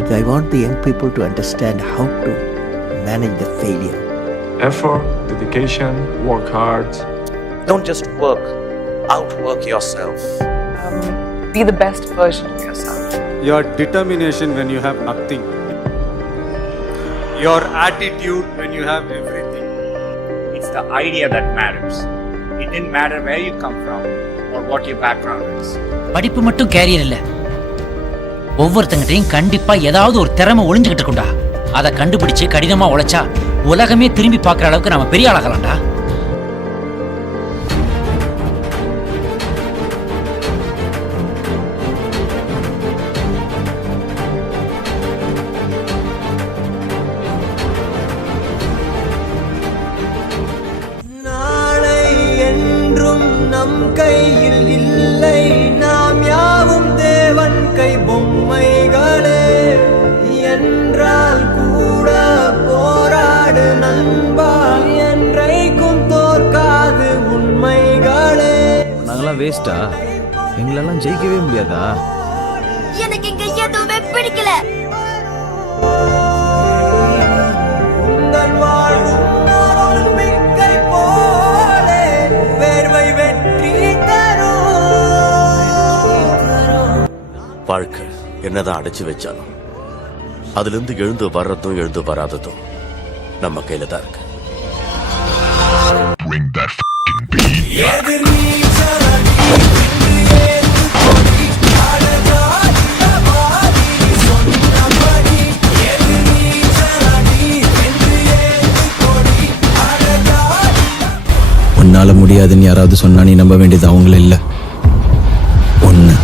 I want the young people to understand how to manage the failure. Effort, dedication, work hard. Don't just work, outwork yourself. Be the best version of yourself. Your determination when you have nothing. Your attitude when you have everything. It's the idea that matters. It didn't matter where you come from or what your background is. படிப்பு மட்டும் carrier இல்ல, ஒவ்வொருத்தங்கிட்டையும் கண்டிப்பா ஏதாவது ஒரு திறமை ஒளிஞ்சுக்கிட்டு இருக்கும்டா. அதை கண்டுபிடிச்சு கடினமா உழைச்சா உலகமே திரும்பி பார்க்குற அளவுக்கு நம்ம பெரிய ஆளாகலாம்டா. நாளை என்றும் நம் கையில் இல்லை, நாம் யாவும் தேவன் கை பொம்மைகளே. என்றால் கூட போராடு நண்பா, என்றைக்கும் தோற்காது உண்மைகளே. நாங்களாம் வேஸ்டா? எங்களெல்லாம் ஜெயிக்கவே முடியாதா? எனக்கு இங்க எதுவுமே பிடிக்கல. உங்கள் வாழும் ஒலிம்பிக்கை போலே வேர்வை வெற்றி தரும். வாழ்க்கை என்னதான் அடைச்சு வச்சாலும் அதிலிருந்து எழுந்து வர்றதும் எழுந்து வராததும் நம்ம கையில தான் இருக்கு. உன்னால முடியாதுன்னு யாராவது சொன்னா நீ நம்ப வேண்டியது அவங்கள இல்ல, ஒண்ணு.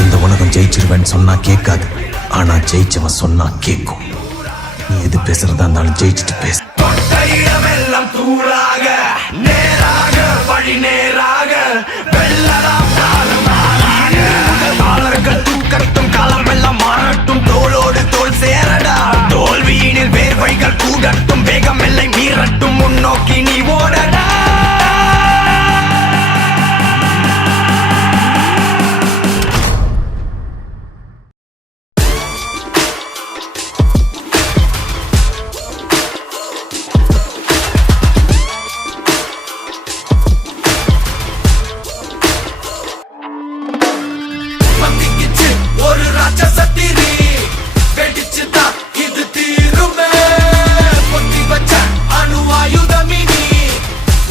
இந்த உலகம் ஜெயிச்சிருவேன்னு சொன்னா கேட்காது, ஆனா ஜெயிச்சவன் சொன்னா கேட்கும். நீ எது பேசுறதா இருந்தாலும் ஜெயிச்சுட்டு பேசு. இடமெல்லாம் தூளாக நேராக வழி நேராக வெள்ளலாம் காலங்கள் தூக்கட்டும், காலம் எல்லாம் மாறட்டும், தோளோடு தோல் சேரடா. தோல்வியினில் வேர்வைகள் கூடட்டும், வேகம் எல்லை மீறட்டும், முன்னோக்கி நீ ஓடடா. ஒரு ராட்சசத்திரி வெடிச்சுதா இது தீருமே, பொத்தி வச்ச அணு ஆயுதமினி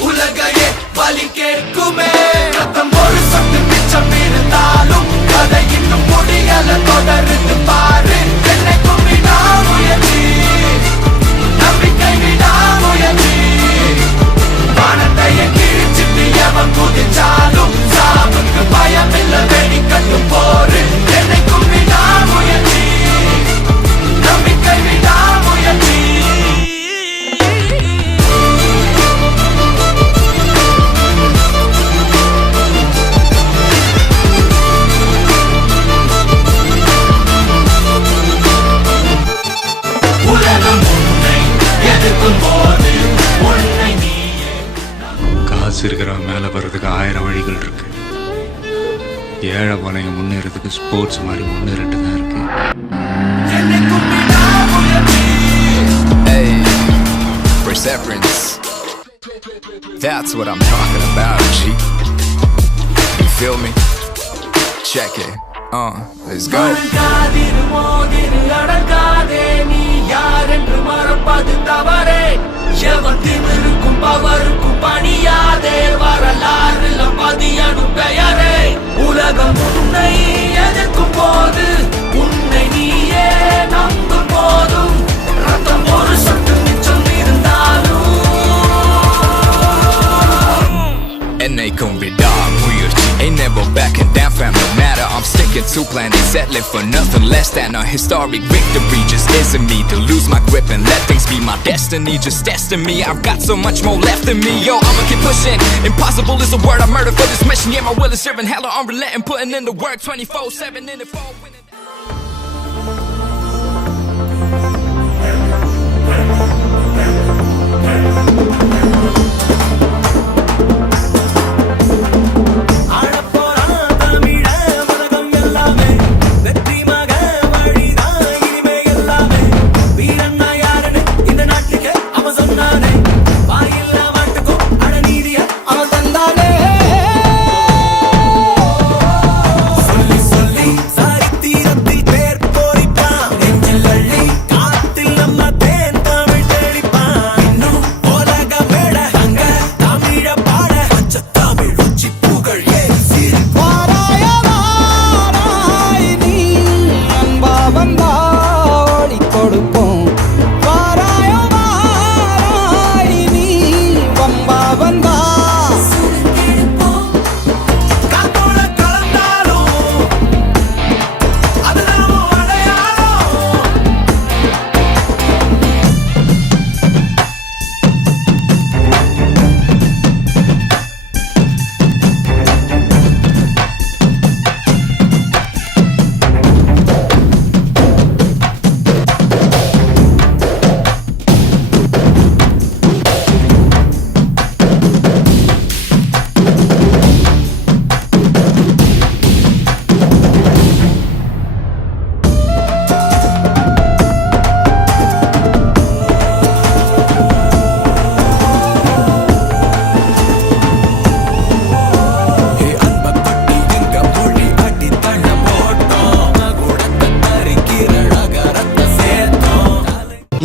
உலகையே பலி கேட்குமே. ரத்தம் ஒரு சொட்டு மிச்சம் இருந்தாலும் கதை இன்னும் முடியல, தொடருது பாரு. என்னைக்கும் விடாமுயற்சி, நம்பிக்கை விடாமுயற்சி. வானத்தையே கிழிச்சிட்டு எவன் குதிச்சாலும் சாவுக்கு பயமில்ல, வெடிக்கட்டும் போரு. என்னைக்கும் விடாமுயற்சி, நம்பிக்கை விடாமுயற்சி. உலகம் உன்னை எதிர்க்கும் போது உன்னை நீயே. காசு இருக்கிறவன் மேல வர்றதுக்கு 1000 வழிகள் இருக்கு. ஏழை போனவங்க முன்னேறதுக்கு ஸ்போர்ட்ஸ் மாதிரி 1-2 தான் இருக்கு. என்னைக்கும் விடாமுயற்சி. Hey, perseverance. That's what I'm talking about, G. You feel me? Check it. Let's go. அடங்காதிரு மோதிரு Adangathey, நீ யார் என்று மறப்பது தவறே. எவன் திமிருக்கும் பவருக்கும் பணியாதே, வரலாறுல பதியணும் பெயரே. உலகம் உன்னை எதிர்க்கும் போது உன்னை நீயே நம்பும் போதும், ரத்தம் ஒரு சொட்டு மிச்சம் இருந்தாலும் என்னைக்கும் விடாமுயற்சி. Ain't never backing down, fam, no matter. I'm sticking to plan and settling for nothing less than a historic victory. Just isn't me to lose my grip and let things be my destiny. Just testing me, I've got so much more left in me. Yo, I'ma keep pushing. Impossible is a word I murder for this mission. Yeah, my will is serving hella unrelenting, putting in the work 24/7 in the fall.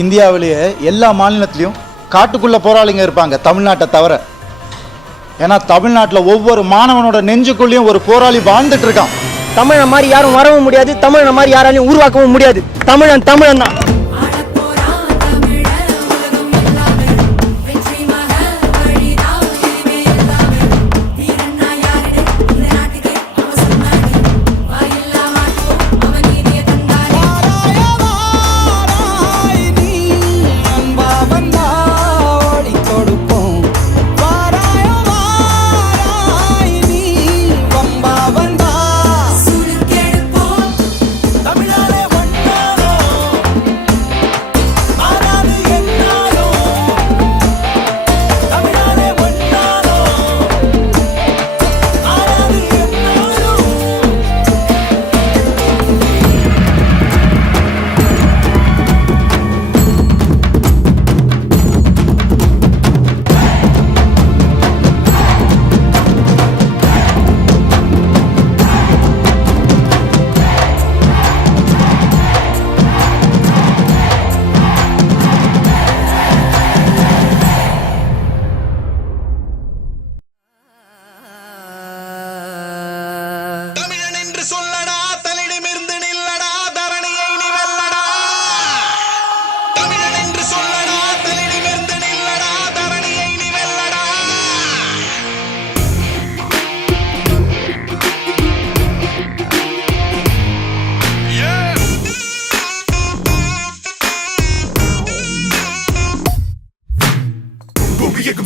இந்தியாவிலேயே எல்லா மாநிலத்திலையும் காட்டுக்குள்ள போராளிங்க இருப்பாங்க, தமிழ்நாட்டை தவிர. ஏன்னா தமிழ்நாட்டில் ஒவ்வொரு மாணவனோட நெஞ்சுக்குள்ளேயும் ஒரு போராளி வாழ்ந்துட்டு இருக்கான். தமிழை மாதிரி யாரும் வரவும் முடியாது, தமிழை மாதிரி யாராலையும் உருவாக்கவும் முடியாது. தமிழன் தமிழன் தான்.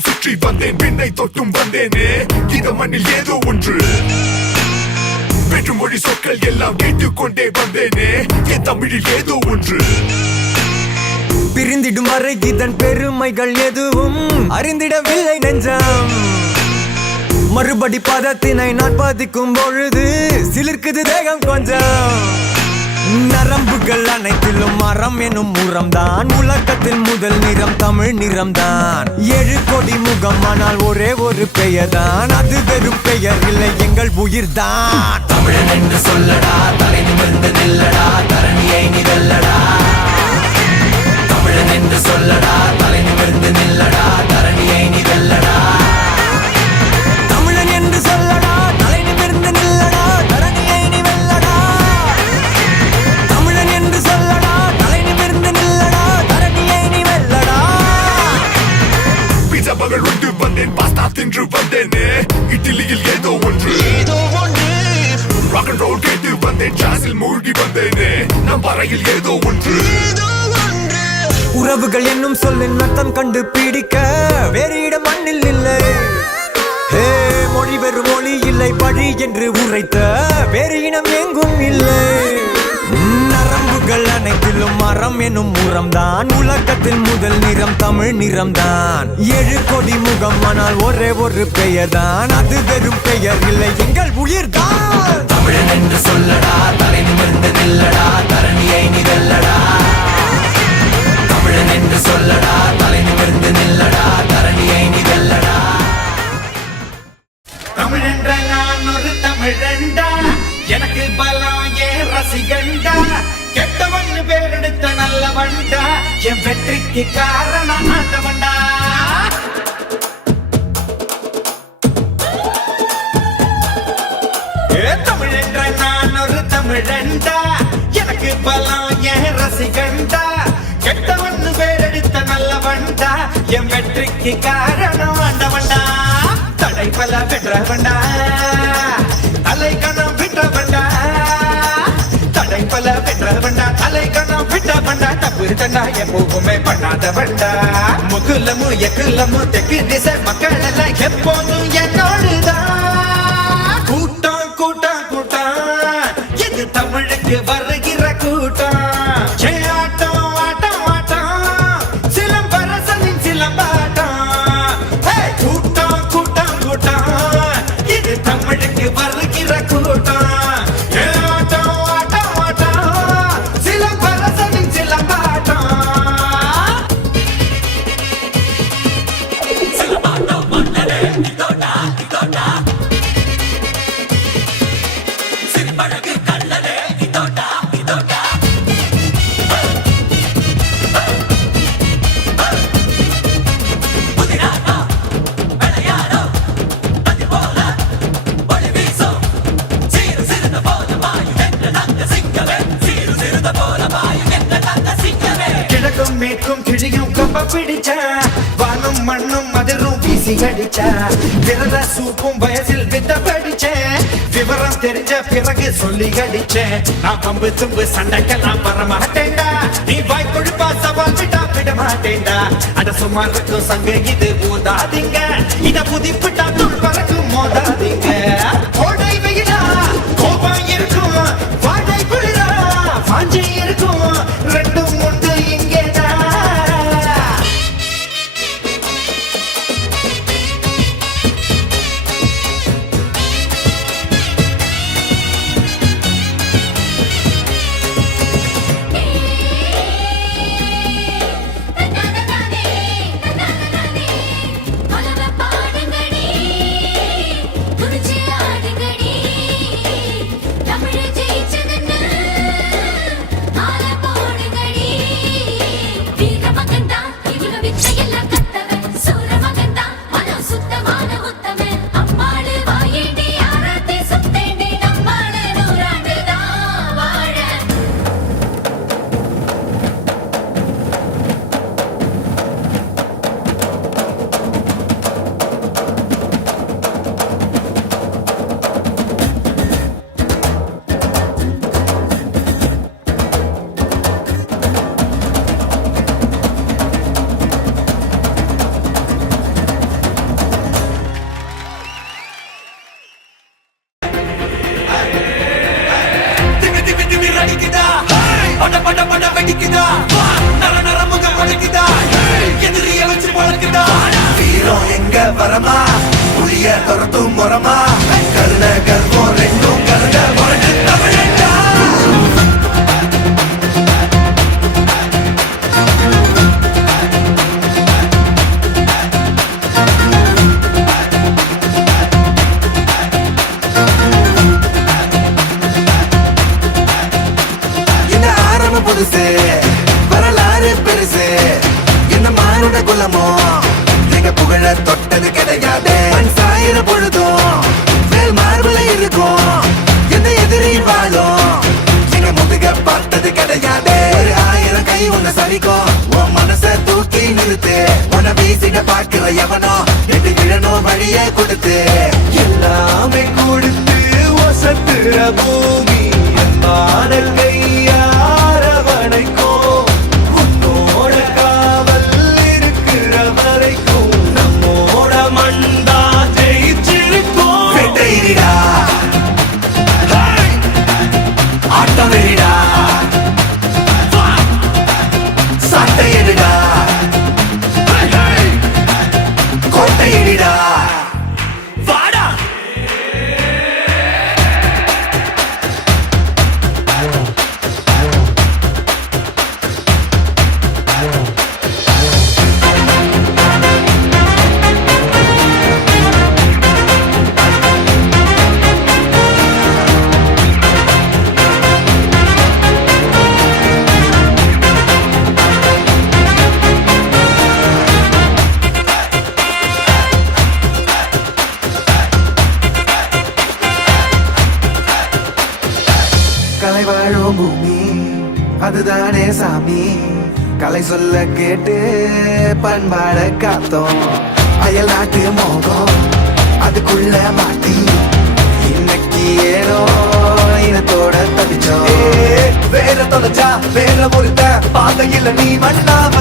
சுற்றி வந்தேன், விண்ணை தொட்டும் வந்தேனே. இந்த மண்ணில் ஏதோ ஒன்று வெற்று மொழி சொற்கள் எல்லாம் கேட்டுக்கொண்டே வந்தேனே. என் தமிழில் ஏதோ ஒன்று பிரிந்திடும் வரை இதன் பெருமைகள் எதுவும் அறிந்திடவில்லை நெஞ்சம். மறுபடி பதத்தினை நான் பதிக்கும் பொழுது சிலிர்க்குது தேகம் கொஞ்சம். நரம்புகள் அனைத்திலும் மரம் எனும் முரம்தான். உலகத்தில் முதல் நிறம் தமிழ் நிறம்தான். 7 கோடி முகம் ஆனால் ஒரே ஒரு பெயர் தான். அது வெறும் பெயர் இல்லை, எங்கள் உயிர் தான். தமிழன் என்று சொல்லடா, தலை நிமிர்ந்து நில்லடா, தரணியை நீ வெல்லடா. தமிழன் என்று சொல்லடா, தலை நிமிர்ந்து நில்லடா, தரணியை நீ வெல்லடா. தமிழன் என்று சொல்லடா, தலை நிமிர்ந்து நில்லடா, தரணியை நீ வெல்லடா. தமிழன் என்று சொல்லடா, தலை நிமிர்ந்து நில்லடா, தரணியை நீ வெல்லடா. பீஸா பகல் உண்டு வந்தேன், பாஸ்தா தின்று வந்தேனே. இட்லியில் ஏதோ ஒன்று வந்தேனே ஜாஸில் மூழ்கி வந்தேனே நம் வரையில் ஏதோ ஒன்று உறவுகள் என்னும் சொல்லின் அர்த்தம் கண்டு பிடிக்க வேறு இடம் மண்ணில் இல்லை மொழி வெறும் மொழி இல்லை பழி என்று உரைத்த வேறு இனம் எங்கும் இல்லை நரம்புகள் அனைத்திலும் மரம் என்னும் உரம்தான் உலகத்தில் முதல் நிறம் தமிழ் நிறம்தான் 7 கோடி முகம் ஆனால் ஒரே ஒரு பெயர் தான் அது வெறும் பெயர் இல்லை எங்கள் உயிர்தான் தமிழன் என்று சொல்லடா தலை நிமிர்ந்து நில்லடா தரணியை நிதல்லடா தமிழன் என்று சொல்லடா தலை நிமிர்ந்து நில்லடா தரணியை நிதல்லடா தமிழென்ற நான் ஒரு தமிழண்டா எனக்கு பலம் ஏன் ரசிகண்டா கெட்டவன் பேரெடுத்த நல்லவண்டா என் வெற்றிக்கு காரணம் ஆண்டவண்டா தமிழென்ற நான் ஒரு தமிழண்டா எனக்கு பலம் ஏன் ரசிகண்டா கெட்டவன் பேரெடுத்த நல்லவண்டா என் வெற்றிக்கு காரணம் ஆண்டவண்டா தடை பல பெற்றவண்டா தலை கணம் விட்டவண்டா தடை பல பெற்றவண்டா தலை கணம் விட்டவண்டா தப்பு தண்டா எப்போவுமே பண்ணாதவண்டா முகுலமு எக்குலமு தெற்கு திசை மக்கள் எல்லாம் எப்போதும் என்னோடுதான் கூட்டம் கூட்டம் கூட்டம் இது தமிழுக்கு வருகிற கூட்டம் ஆட்டம் ஆட்டம் ஆட்டம் சிலம்பரசனின் சிலம்பாட்டம் கூட்டம் கூட்டம் கூட்டம் இது தமிழுக்கு வருகிற கூட்டம் ஆட்டம் ஆட்டம் ஆட்டம் சிலம்பரசனின் சிலம்பாட்டம் சிலம்பாட்டம் மன்னரே இதோடா இதோடா சிறுபழகு கண்ணரே இதோடா இதோடா கிழக்கும் மேற்கும் கிழியும் கொம்ப பிடிச்ச வானும் மண்ணும் மதுரும் வீசி அடிச்ச விரத சூப்பும் வயசில் வித்த படிச்சேன் விவரம் தெரிஞ்ச பிறகு சொல்லி அடிச்சேன் நான் பம்பு தும்பு சண்டைக்கெல்லாம் வர மாட்டேன்டா நீ வாய் கொழுப்பா சவால் விட்டா விட மாட்டேன்டா அட சும்மா இருக்கும் சங்க இது ஊதாதீங்க இத புதிப்பிட்டா தூள் பறக்கும் மோதாதீங்க கோடை வெயிலா கோபம் இருக்கும் வாடை குளிரா வாஞ்சி இருக்கும் ரெண்டும் உண்டு இங்கேதான் வரமா புளிய துரத்தும் முறமா கருண கர்வம் ரெண்டும் கருண முரண்டு தமிழண்டா இந்த ஆரம்பம் புதுசு வரலாறு பெருசு என்ன மானுட குலமோ புகழ தொட்டது கிடையாது சாயிர பொழுதும் மேல் மார்புல இருக்கும் எந்த எதிரி வாழும் எங்க முதுக பார்த்தது கிடையாது 1000 கை உன்னை சரிக்கும் உன் மனச தூக்கி நிறுத்து உன்னை வீசிட பாக்குற எவனோ எட்டு கிழனோ வழிய கொடுத்து எல்லாமே கொடுத்து வசத்துற பூமி மனிதனாய் வாழும் பூமி அதுதானே சாமி கலை சொல்ல கேட்டு பண்பாட காத்தோம் அயல் நாட்டு மோகம் அதுக்குள்ள மாட்டி இன்னைக்கு ஏனோ இனத்தோட தவிச்சோம் வேற தொலைச்சா வேற ஒருத்த பாதையில நீ மண்ணாம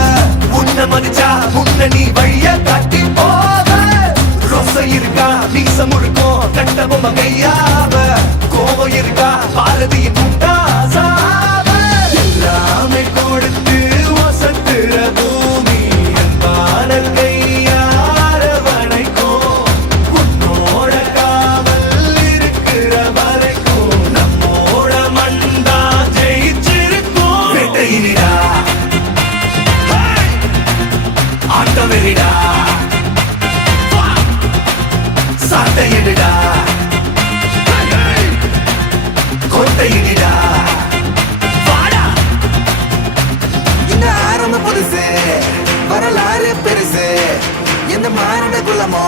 உன்ன மதிச்சா உன்ன நீ வழிய காட்டி போக ரொசை இருக்கா மீச முழுக்கும் கண்ட பொம்மை கையாவ கோவம் இருக்கா பாரதியின் முண்டாசாவ எல்லாமே கொடுத்து வசத்துற பூமி அன்பான கையார வணைக்கும் உன்னோட காவல் இருக்கிற வரைக்கும் நம்மோட மண்டா ஜெயிச்சிருக்கும் வெட்டையினிடா ஆட்டவெறிடா சாட்டையிடா கோட்டையிடா வாடா இந்த ஆரம்ப புதுசு வரலாறு பெருசு எந்த மாநில குலமோ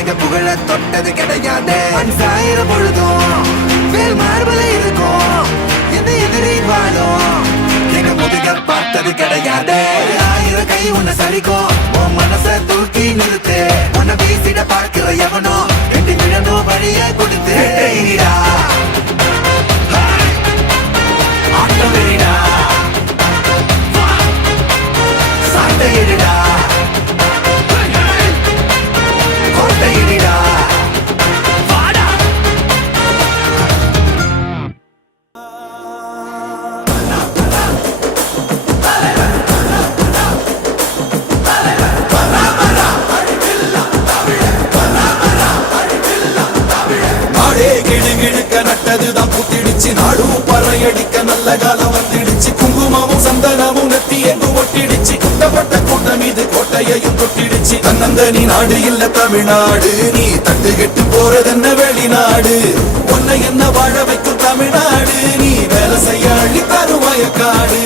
எங்க புகழ தொட்டது கிடையாது சாயிர பொழுதும் வேல் மார்பல இருக்கும் எந்த எதிரி வாழும் எங்க முதுக பார்த்தது கிடையாது 1000 கை உன்னை சரிக்கும் உன் மனச தூக்கி நிறுத்து உன்னை வீசிட பார்க்கிற எவனோ எட்டி விழனோ வழிய கொடுத்து ஆட்டவெறிடா சாட்டையிடா கோட்டையிடா வாடா நாடே கிடுகிடுக்க நட்டதுதான் புத்திடுச்சு நாடும் பறையடிக்க நல்ல காலம் வந்துடுச்சு குங்குமமும் சந்தனமும் நெத்தி எங்கு ஒட்டிடுச்சு குட்டப்பட்ட கூட்டம் இது கோட்டையையும் தொட்டிடுச்சு தன்னந்தனி நாடு இல்ல தமிழ்நாடு நீ தட்டு கெட்டு போறதென்ன வெளிநாடு உன்னை என்ன வாழ வைக்கும் தமிழ்நாடு நீ வேலை செய்ய அள்ளி தருவாய காடு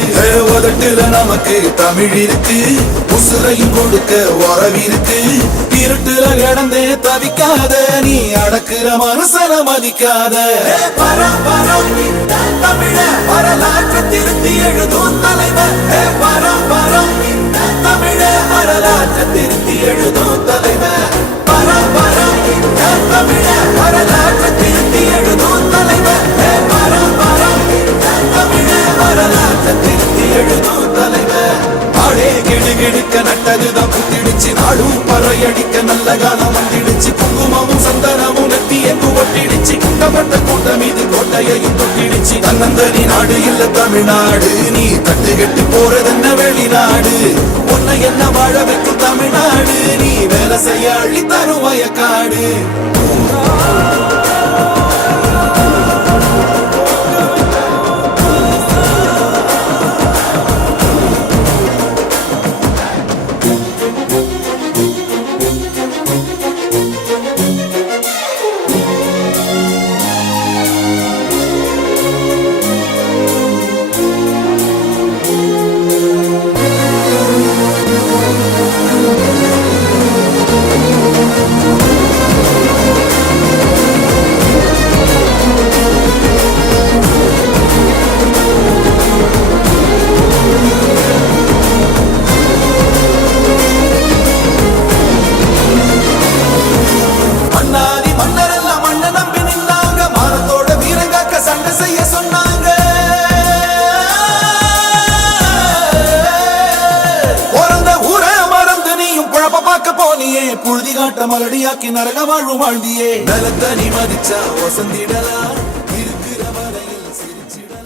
உதட்டுல நமக்கு தமிழ் இருக்கு உசுரையும் கொடுக்க உறவிருக்கு இருட்டுல கிடந்தே தவிக்காத நீ அடக்குற மனசன மதிக்காத பரம் பரம் இந்த தமிழ வரலாற்று திருத்தி எழுதும் தலைவர் பரம் பரம் இந்த தமிழ வரலாற்று திருத்தி எழுதும் தலைவர் பரம் பரம் இந்த தமிழ வரலாற்று திருத்தி எழுதும் தலைவர் பரம் பரம் இந்த தமிழ வரலாற்று திருத்தி எழுதும் தலைவர் நாடே கிடுகிடுக்க நட்டதுதான் புத்திடுச்சு நாடும் பறையடிக்க நல்ல காலம் வந்துடுச்சு குங்குமமும் சந்தனமும் நெத்தி எங்கு ஒட்டிடுச்சு குட்டப்பட்ட கூட்டம் இது கோட்டையையும் தொட்டிடுச்சு தன்னந்தனி நாடு இல்ல தமிழ்நாடு நீ தட்டு கெட்டு போறதென்ன வெளிநாடு உன்னை என்ன வாழ வைக்கும் தமிழ்நாடு நீ வேலை செய்ய அள்ளி தருவாய காடு புழுதி காட்ட மலடியாக்கி நரக வாழும் வாழ்ந்தியே நலத்த நீ மதிச்சா வசந்திடலாம்